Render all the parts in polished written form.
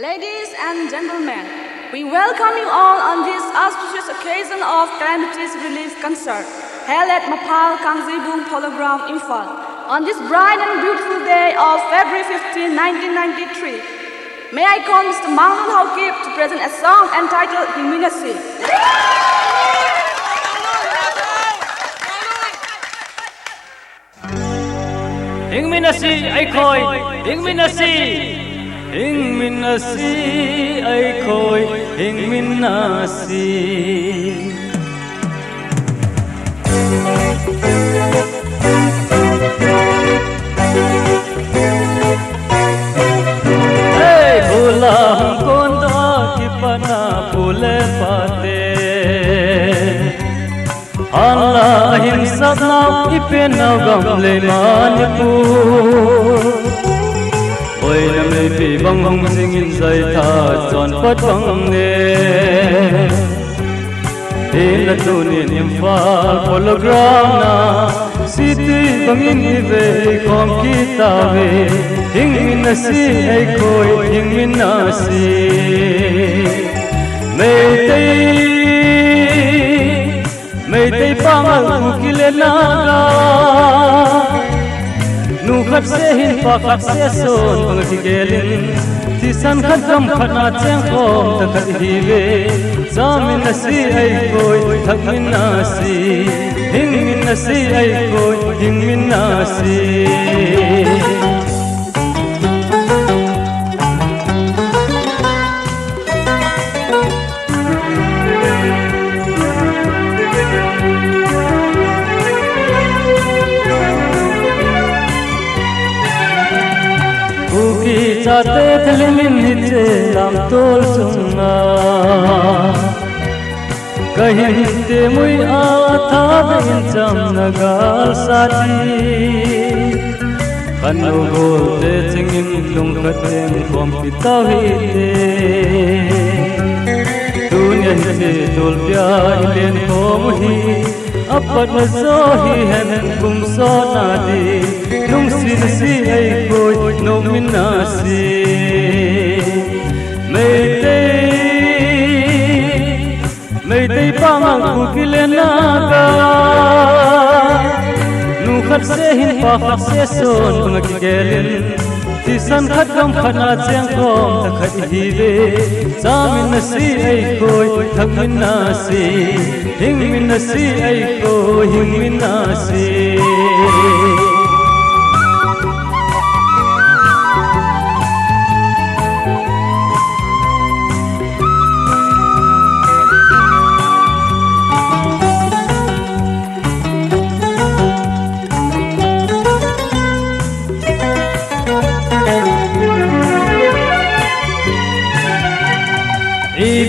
Ladies and gentlemen, we welcome you all on this auspicious occasion of Calamities Relief Concert held at Mapal Kangjibung Polo Ground, Imphal, on this bright and beautiful day of February 15, 1993. May I call Mr. Mountain Hawkip to present a song entitled Hingminasi. Hingminasi ai khoi, Hingminasi, Hingminasi ai khoi, Hingminasi. Hey, bula hum konda ki pana pule pate. Allah hin sabna ipen gamle manipur oi namle pi bang bang singin sai tha chon pat bang ne in tunin Imphal hologram na city bangin ive khom kitabe hingminasi ai khoi hingminasi Meitei pangal ukile naga nu khat se hin pa khat se son bang ti gelin ti san khat gam khana cheng khom ta khat hi ve zamin nasi ai koi thakmin nasi hingmin nasi ai koi hingmin nasi Chate thlimin niche lam tol sunga kahin te mui a tha bin cham nagal sati kanu gol te chingin lung khatem khom pitawi te dunya se tol pya ilen khom hi apat zo hi hen kum so na di nung sin si ai koi no minasi Meitei pangal ukile naga nu khat se hin pa khat se son bang ki gelin ti san khat gam khana cheng khom ta khat hi ve zamin nasi ai koi thakmin nasi hingmin nasi ai koi hingmin nasi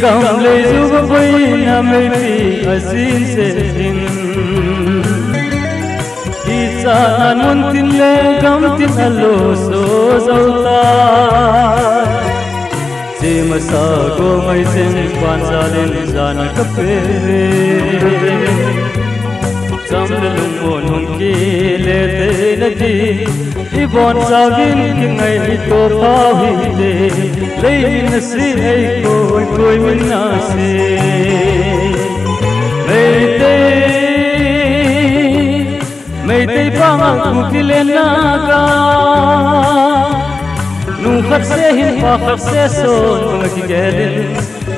Gam le zub boi na me pi asin se hin Isa anun tin le gam tin alo so zauta Se masa go mai sen kwan zalin zana kape Samle lung mon hung ki le te na di Ibon sagin ki ngai ni to pau hi te Leimin nasi ai koi koi minasi Meitei pangal ukile naga nu khat se hin pa khat se son bang ki gelin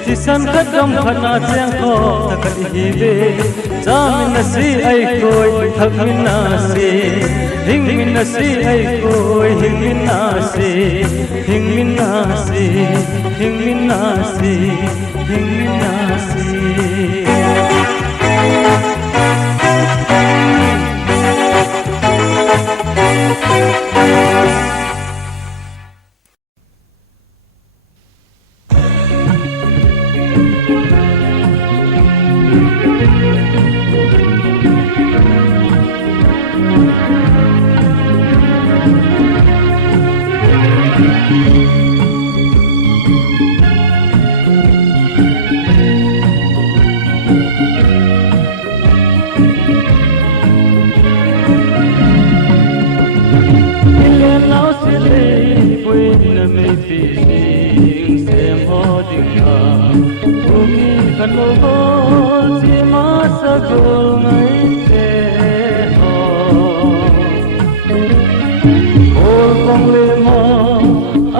ti san khat gam khana cheng khom ta khat hi ve zamin nasi ai koi thakmin nasi hingmin nasi ai koi hingmin nasi hingmin nasi hingmin nasi hingmin nasi Ilé lao se le, foi na me fiz sem ho dinga buki kano ho sima sagol ngai te ho ol kong le mo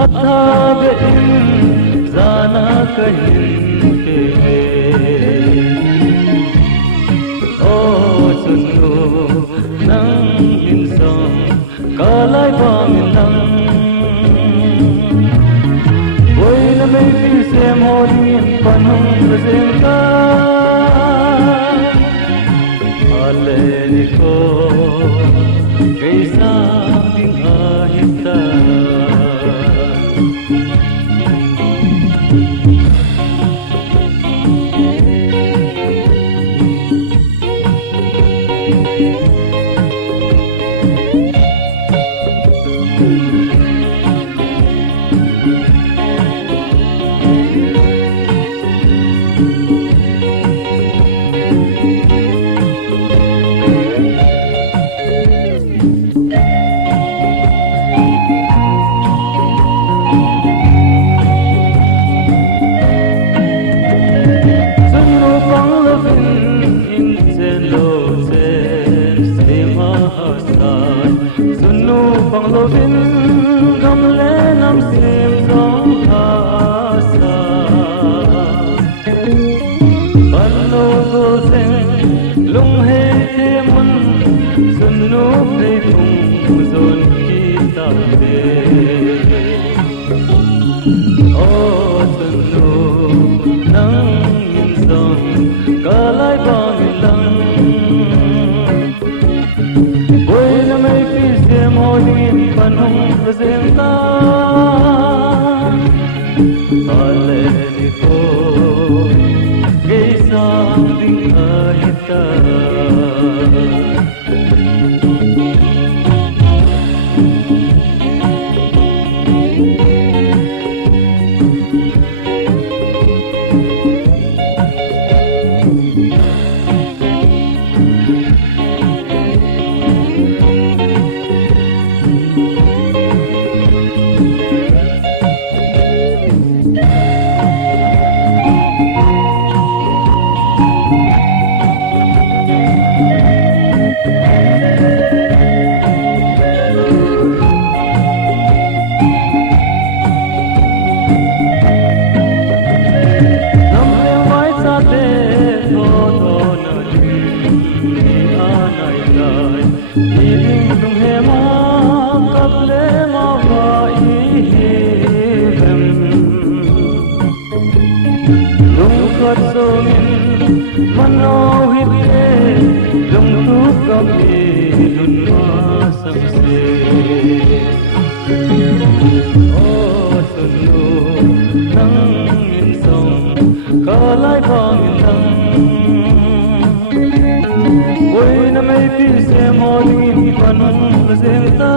atha be in zana kahin ke o sunu nang in song kalai bang nang na may pise mo din panong presenta aleni ko kaisa ding ahita Lovin gam le nam sim dong asa Banno go sen lung he the mun sunu he phung zon ki ta de o sunu nang in song kalai bang lang na may pise mo din panong presenta aleni ko kaisa ding ahita kalai bang lang oi na may pise mo din panong presenta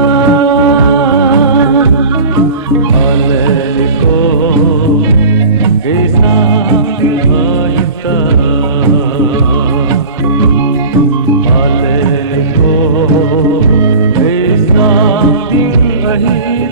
aleni ko kaisa ding ahita aleni ko kaisa ding ahita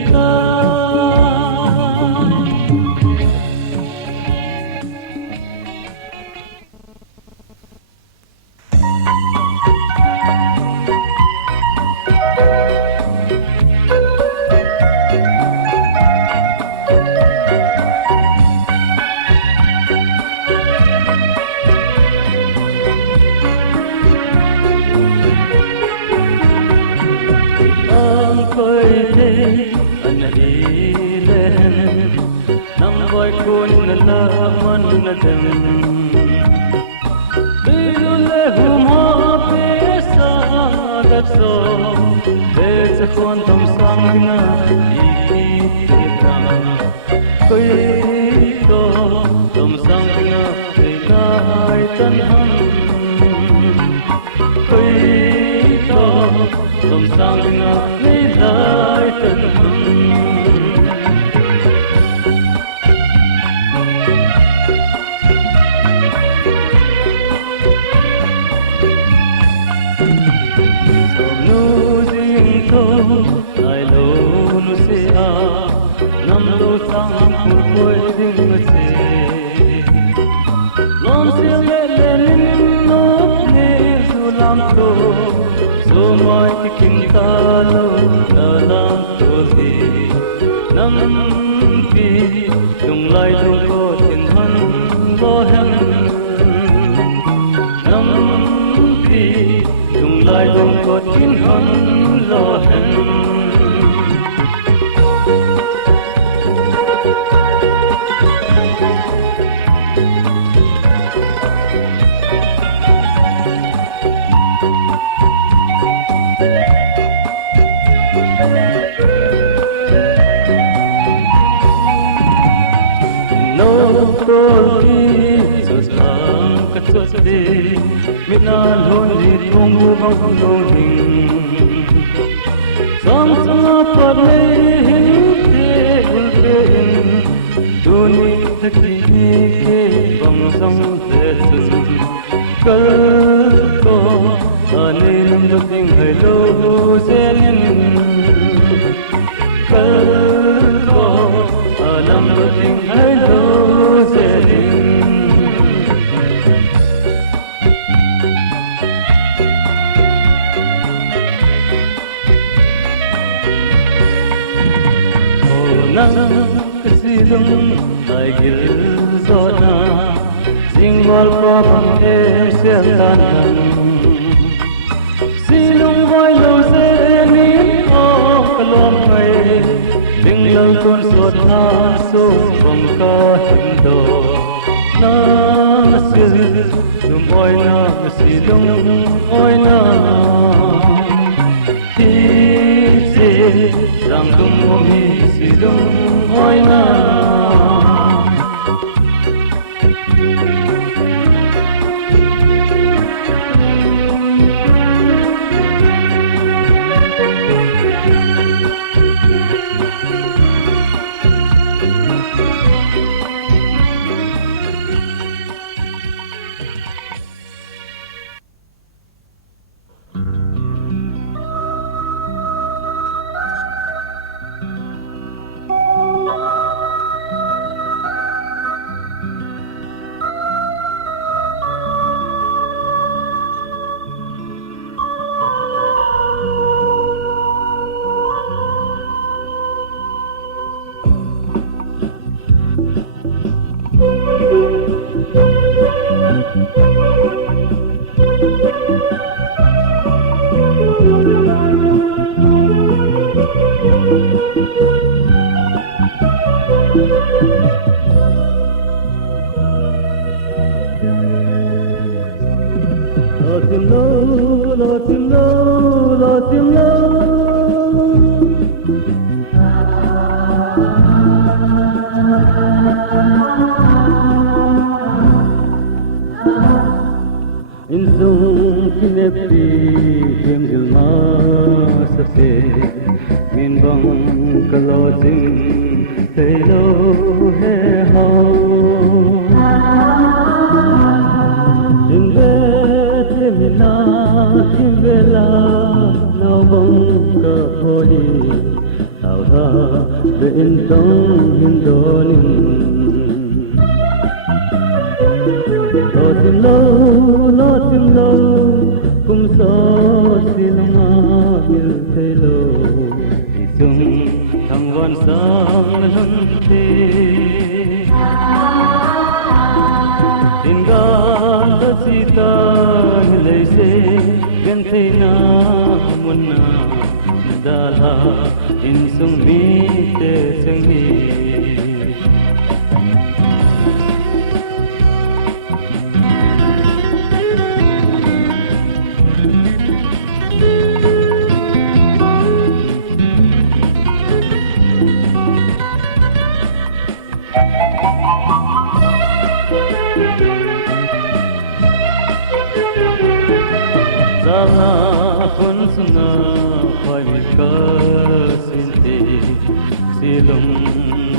Nam đô sang phù quê dinh mê lom siêu lệ lên nốt nghe dù làm đồ dù mọi cái kinh ta lâu đã làm đồ gì năm vì dùng lại đâu có thiên hân lo hẹn năm vì dùng lại đâu có thiên hân lo hẹn Mina lon di tongu bang longing Sang sang par me te ulpen Duni thaki ke bang sang te tum Kal ko ane nam ding hello zelin Kal ko anam ding hello zelin nang kasidum ai gil zona singwal pa bang em setan silung vai lo se ni o kalom ngai ding lo kon sot na so bang ka hindo na sil dum oi na silung oi na Rang dum mi silung oi na Insung kinepi hemjul ma sakse min bang kalojing hello he ho Inbe temina kimbela no bang ka poli tao tha be intong hindonin Lotin lo kum so silma mil thelo isum thangwan sang lhun te ingan da sita le se gan theina munna nadala insum mi te sangi Sana khun suna khoi ka sinte silum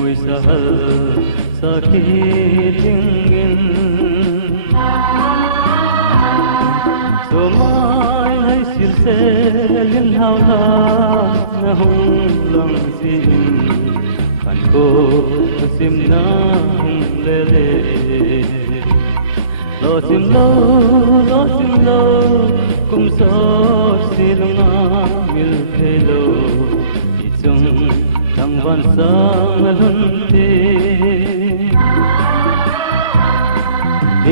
ui sahal sakhi tingin so mai hai sil se lin hau la na hung lang sin ko sim na le le lo sim lo kum so silunga mil thelo ichung thangwan sang alun te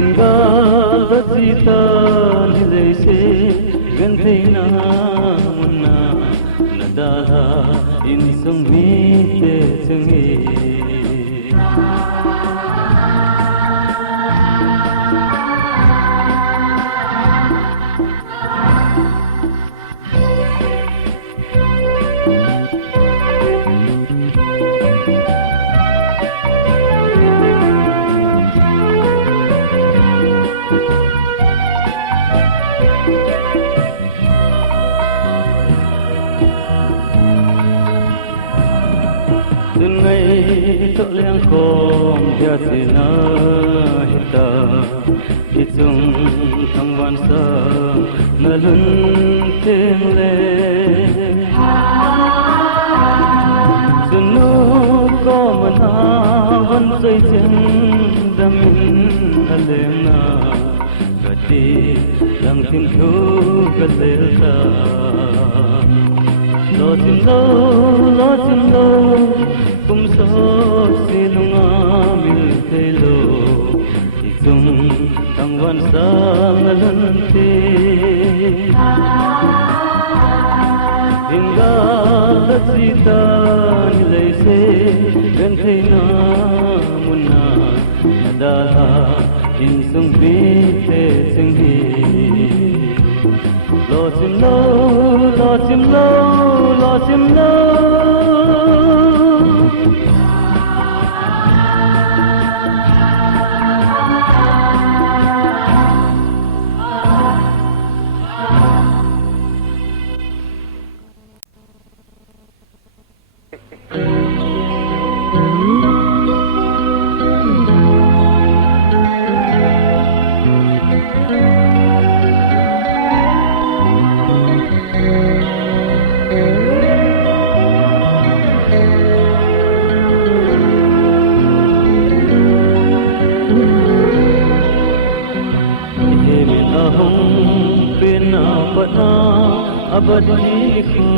inga bazita nilai se gantheina munna nadala in sung mi te chungi to leng khom dia sina hita ichung thangwan sa nalun teng le sunu ko mana van sai chen damin aleng na gati lang tin thu kalel ta lo tin lo kum so silunga mil thelo ichung tangwan sang alun te inga lachita nilai se gantheina munna nadala in sung bi te chunghi lo chim lo abadi ko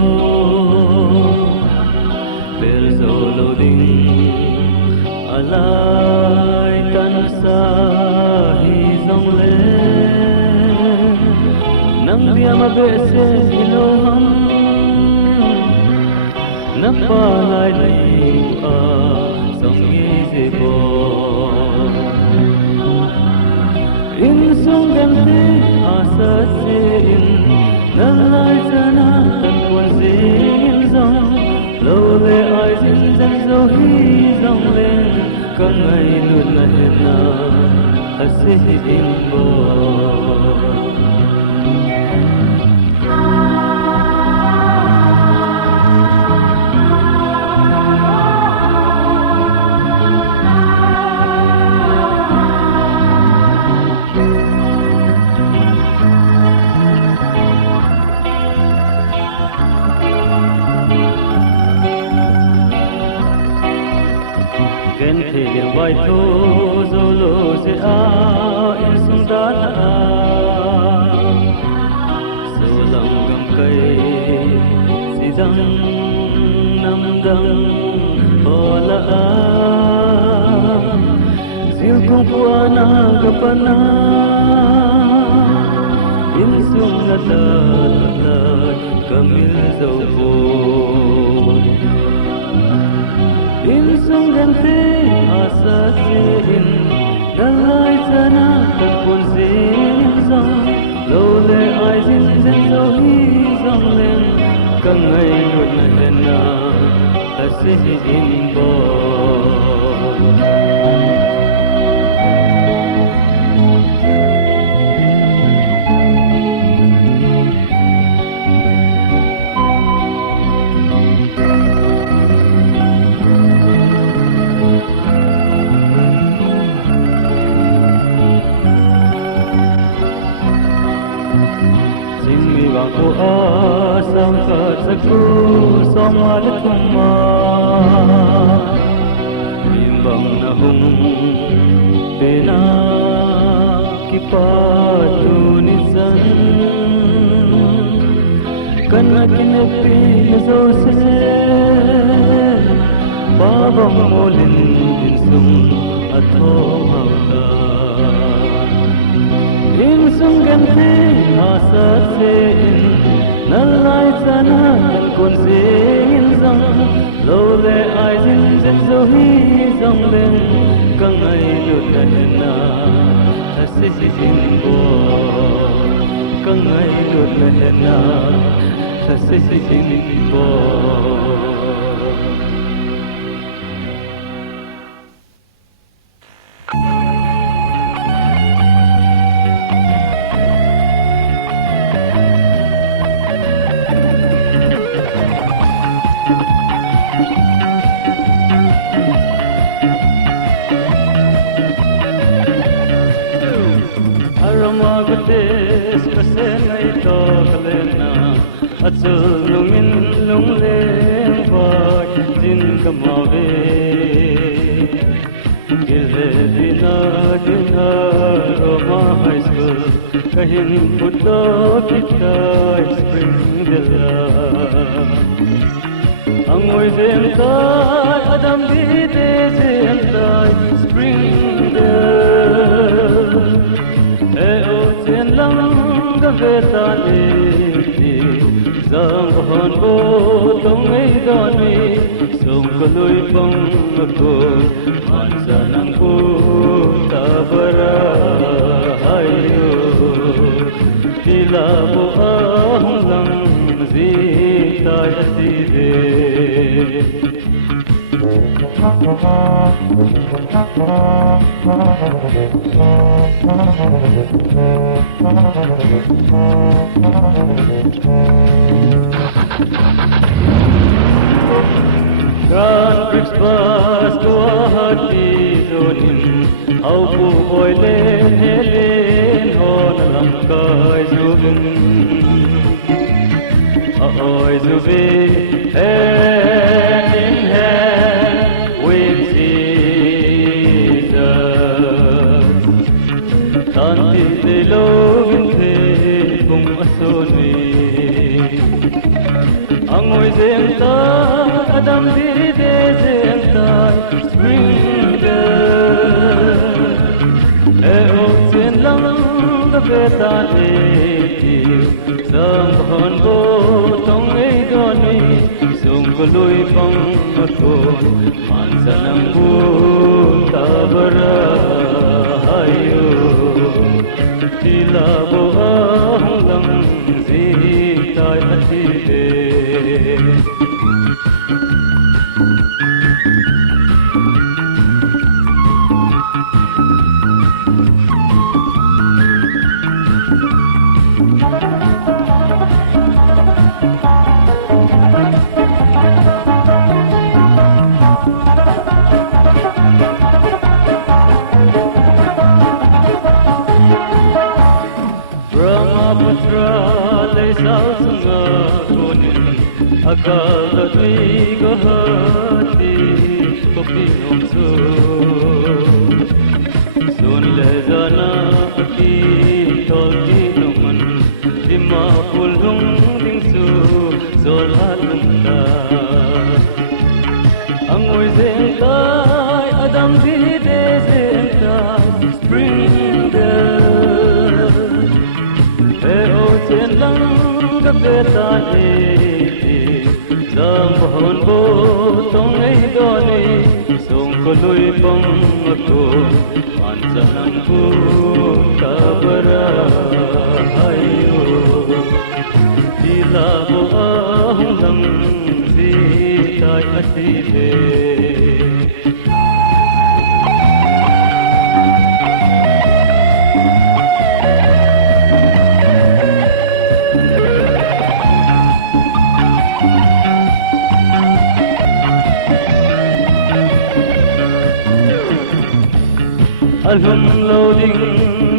bel solo ding alai tan sa hi zong le nang bia ma be se hilo ham na pa lai lai a song ye se bo in song gan te asa se in nalai sana tan quan zin zong lo le ai zin zan zo hi zong le ka ngai nun na hen na ase in bo gen the vai tho zolo se a in sung da na so lam gam kai si dang nam dang hola a zil kung puana kapana in sung na ta kamil zo bo in sung gan te asa se in dalai sana kan pun zin zong lo le ai zin zin zo hi zong len kan ngai nut na hen na ase in bo ko asam ka saku somal kuma hung pena ki patuni san kana kinapi zo se babang molin sum atho hauta in sung ganti asa se nalai sana kan kun se in zang lo le ai zin zo hi zong leng kang ai lu na ase sin bo kang ai lu na ase sin bo Aramagudes kasenay to kalena atsul lungin lungleng vai din kamawe gilhe dina Roma High School kahin puto kita Springdale angoy zemtai adam dite zemtai Springdale Eotin lang gavetan iti Zang bahon bo tong ay dani Song kaloy pang ako Mansa ng puta barahayo Tila bo ahong lang zitay aside Grand Prix bus Guwahati zonin Au pu boy len hon lam kai zubin Aoy zubin hand in hand with Jesus Tanti de login te kung asoni Angoy zemta adam dide zemta Springdale Eotin lang gavetan iti Sang bahon bo tong ay doni Sung kaloy pang ako Mansa ng buta barahayo Tila bo ahong lang zitay atide Brahmaputra lay salsanga kunin Akal dati gahati kopinong su Sun le jana aki tolki naman Lima pulhong dingsu zol halungta Angoy zentay adam dide zentay Springdale Eotin lang gavetan iti Zang bahon bo tong ay doni Song kaloy pang ako Mansa ng puta barahayo Tila bo ahong lang zitay atide Alhum loading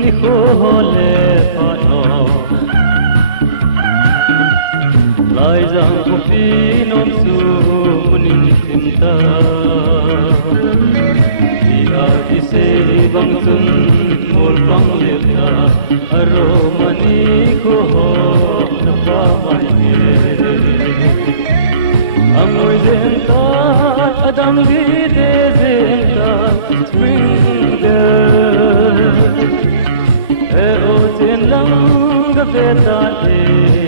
ni khole pano lai jang ko pi nom su munin tim ta dia di se bang sun mol bang le ta aro mani ko ho na pa mai nge amoi zen ta adam di de zen ta spring girl e o ten lang ga ve ta e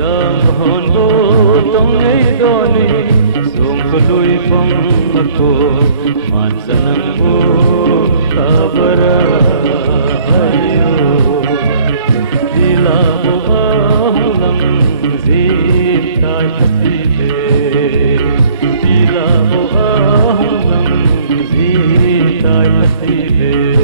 Giang hồn vô trong ấy đó ni sung có đôi phong mặc cô màn sa nang vô ta bara ayo di la bo lang zim tai ti le di la bo lang zim tai ti le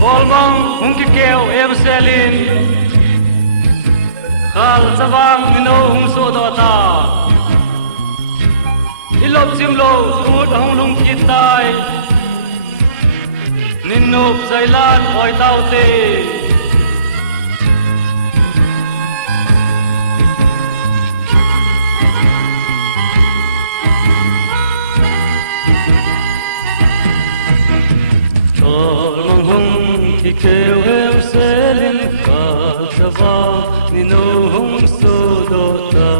Kolmong hung ki keo em selin khal zawang mino hung so do ta ilop simlo sut hung lung ki tai ninup zailan oi tau te Kolmong hung ki kêu em selin khal zawang mino hung so do ta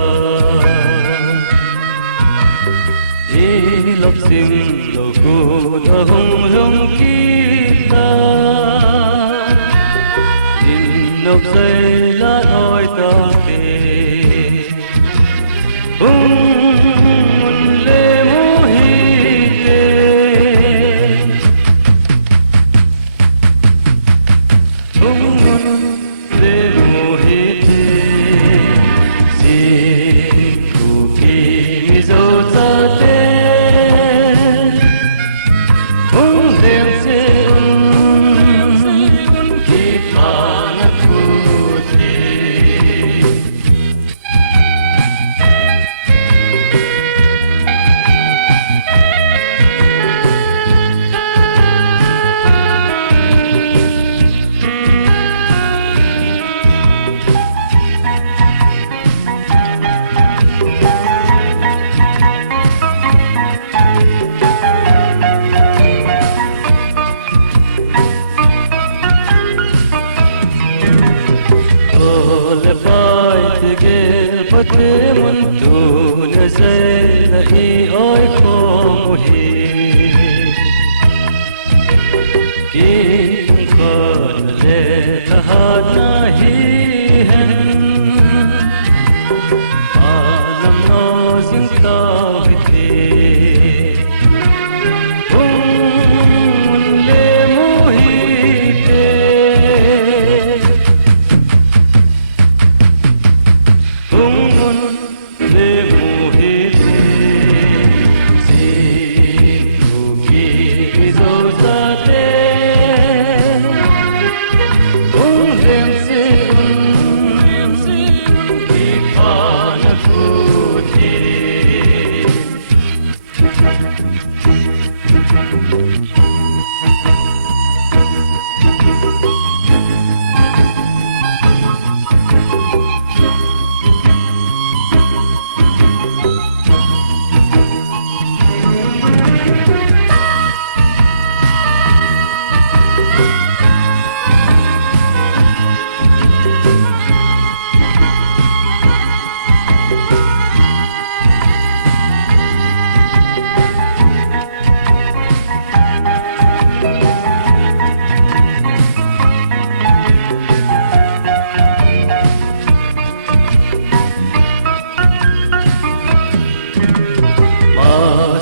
ilop simlo sut hung lung ki tai ninup zailan oi tau te le mo hi te le mo hi te si ku ki mi zo ta te dem se ki pa na ku te le pai te ge pate mun tu ne se na i oi ko hi ki ko le ta na hi hen alam no sin ta vi le mo hi te le mo hi te si ku ki mi zo ta te dem se ki pa na ku te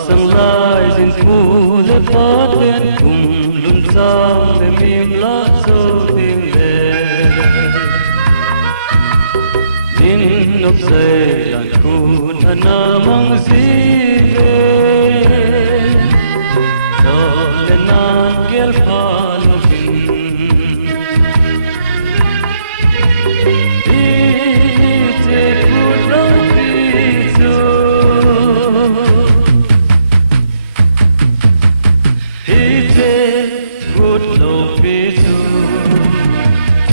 sang lai sin phu le phát lên cùng lun sang để mìm lá sâu tim le in nộp dây làn cún na mang zive cho lên nan kel pha lopin ite cút lâu piso ite cút lâu piso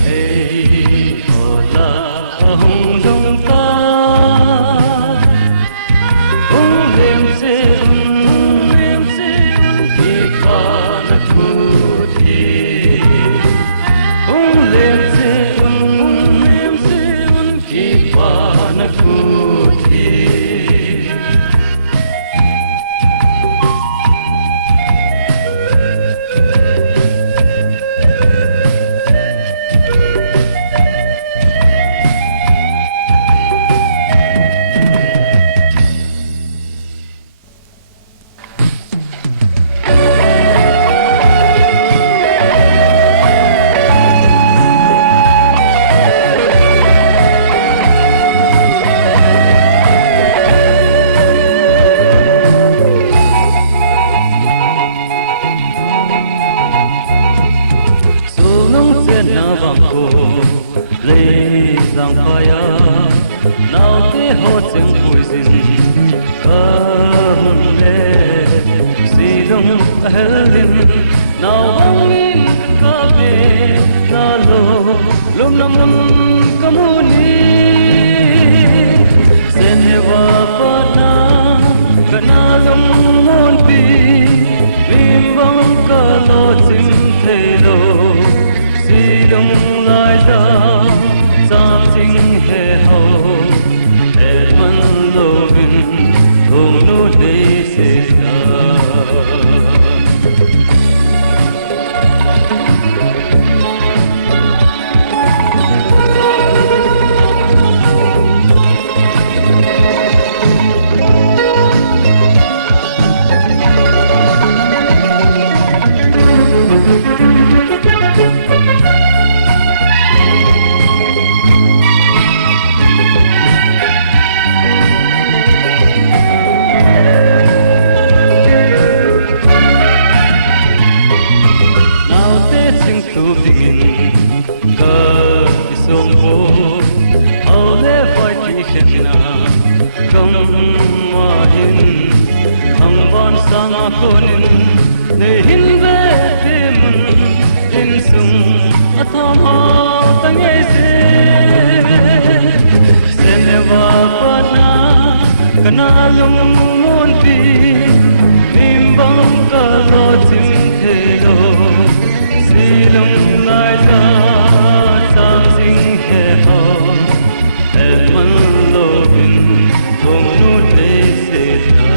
hey hola hong dong ta hong đêm se ki pa na kuthi hong đêm se ki pa na kuthi na vang ko le sang phaya nào te ho cheng pui sin ka hun le si lung helin nào hong in ka be na lo lum nam nam kamuni seneva pana kana lum mon pi bim bang ka lo chim thei lo silong lai da sam sing he ho et man lo bin thong no de se da tu dingin ka isong ho ole vai ki khena kam ma hin ang ban sang konin ne hin ve mun in sum atham ha tangai se seneva pana kana lum mon pi nimbang ka lo chim the lo silong lai da sam sing he ho et man lo bin thong nu de se da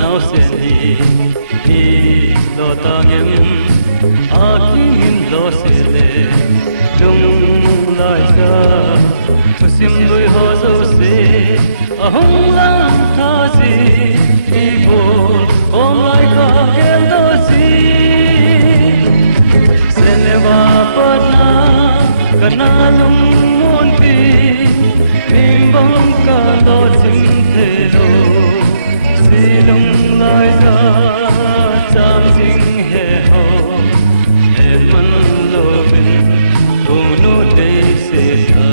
now sendi ni lo tangem akin lo sele lung lai sa sim lui ho zo se ahong lang tha si i bo om lai ka kel do si seneva pana kana lung mon pi bimbang ka lo sim the lo silong lai da sam sing he ho et man lo bin thong no de se sa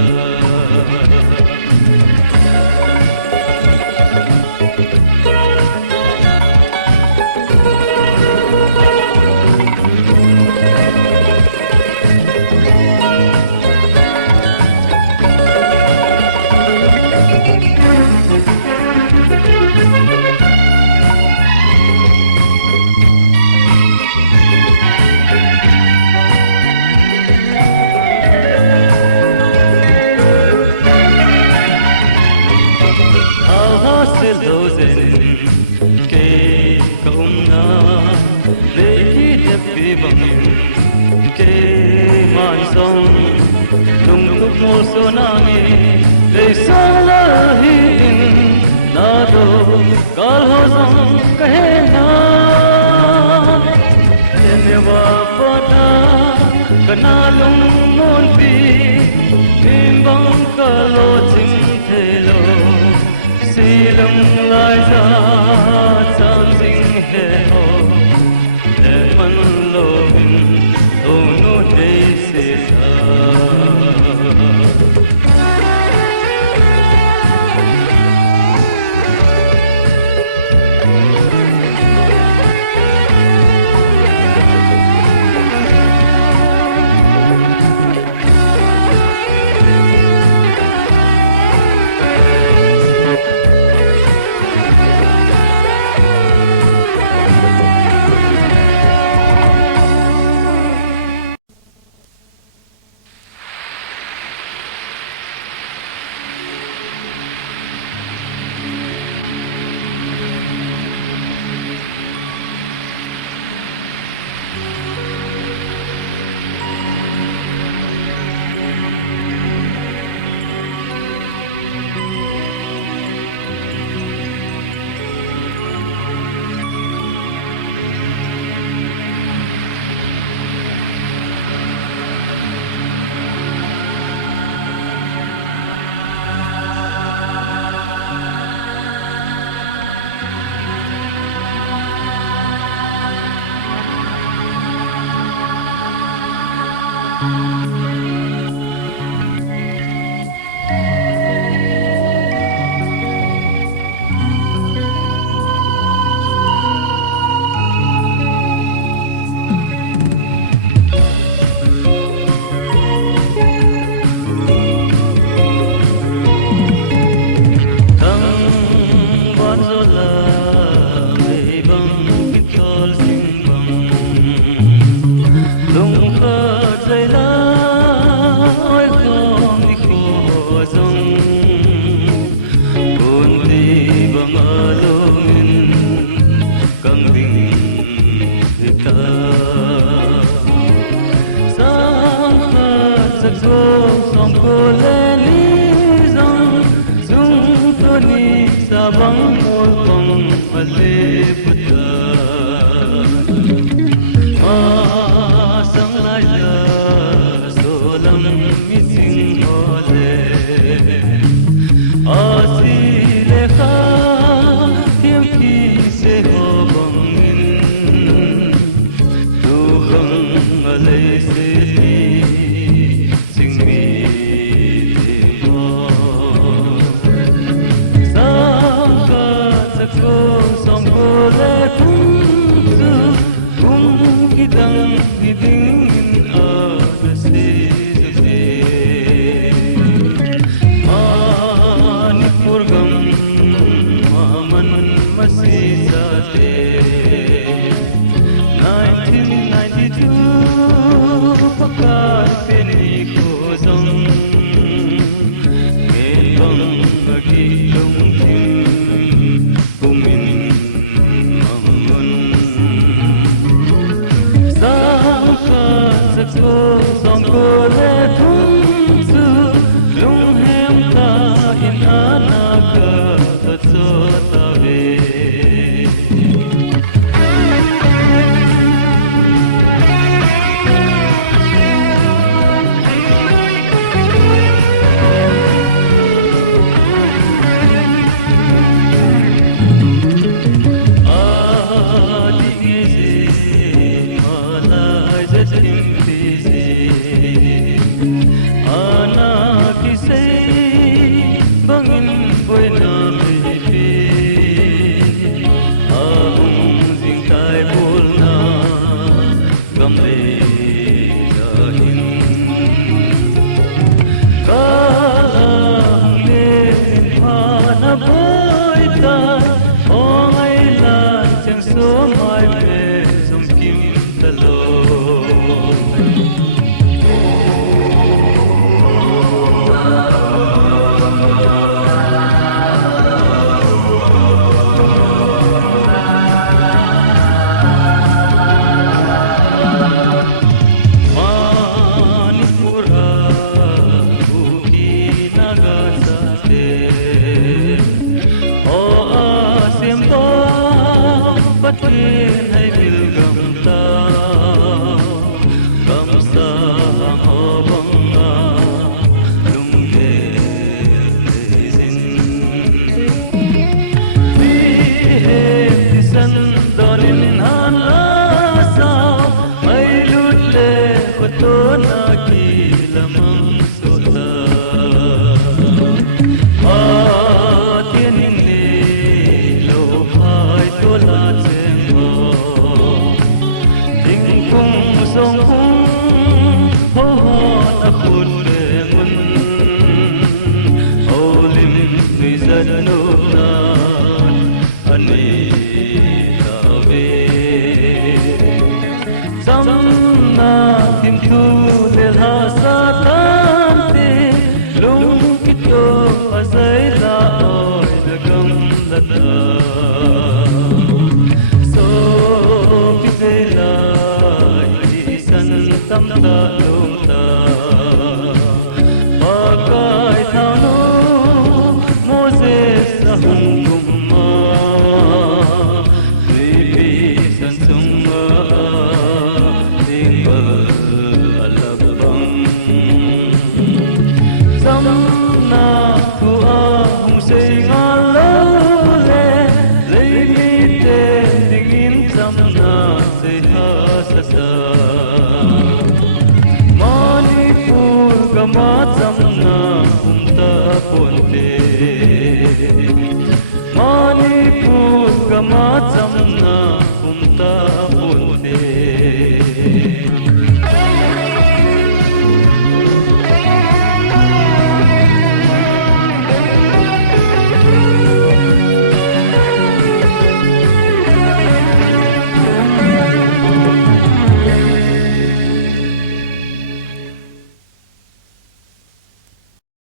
Dozen ke kauna leki de bangin ke man song tung tuk mo so nangi le sala hi na do kal ho song kahe na ne wa pata kana lung mon pi im bang ka lo ching the lo silung lai za chang jing he ho le man lo in do no de se sa sông hung hô hò buồn về mân ô lim người dân nước nan anh đi về dăm na tim thu để la sa tan te lung kito azai la oi da gam la ta so kizela san tam ta lung ta pakai thano moses na hum ma baby san summa Samna tua hung say ngalo le limite tingin samna say hasasa Manipur gamat samna kumta ponte Manipur gamat samna kumta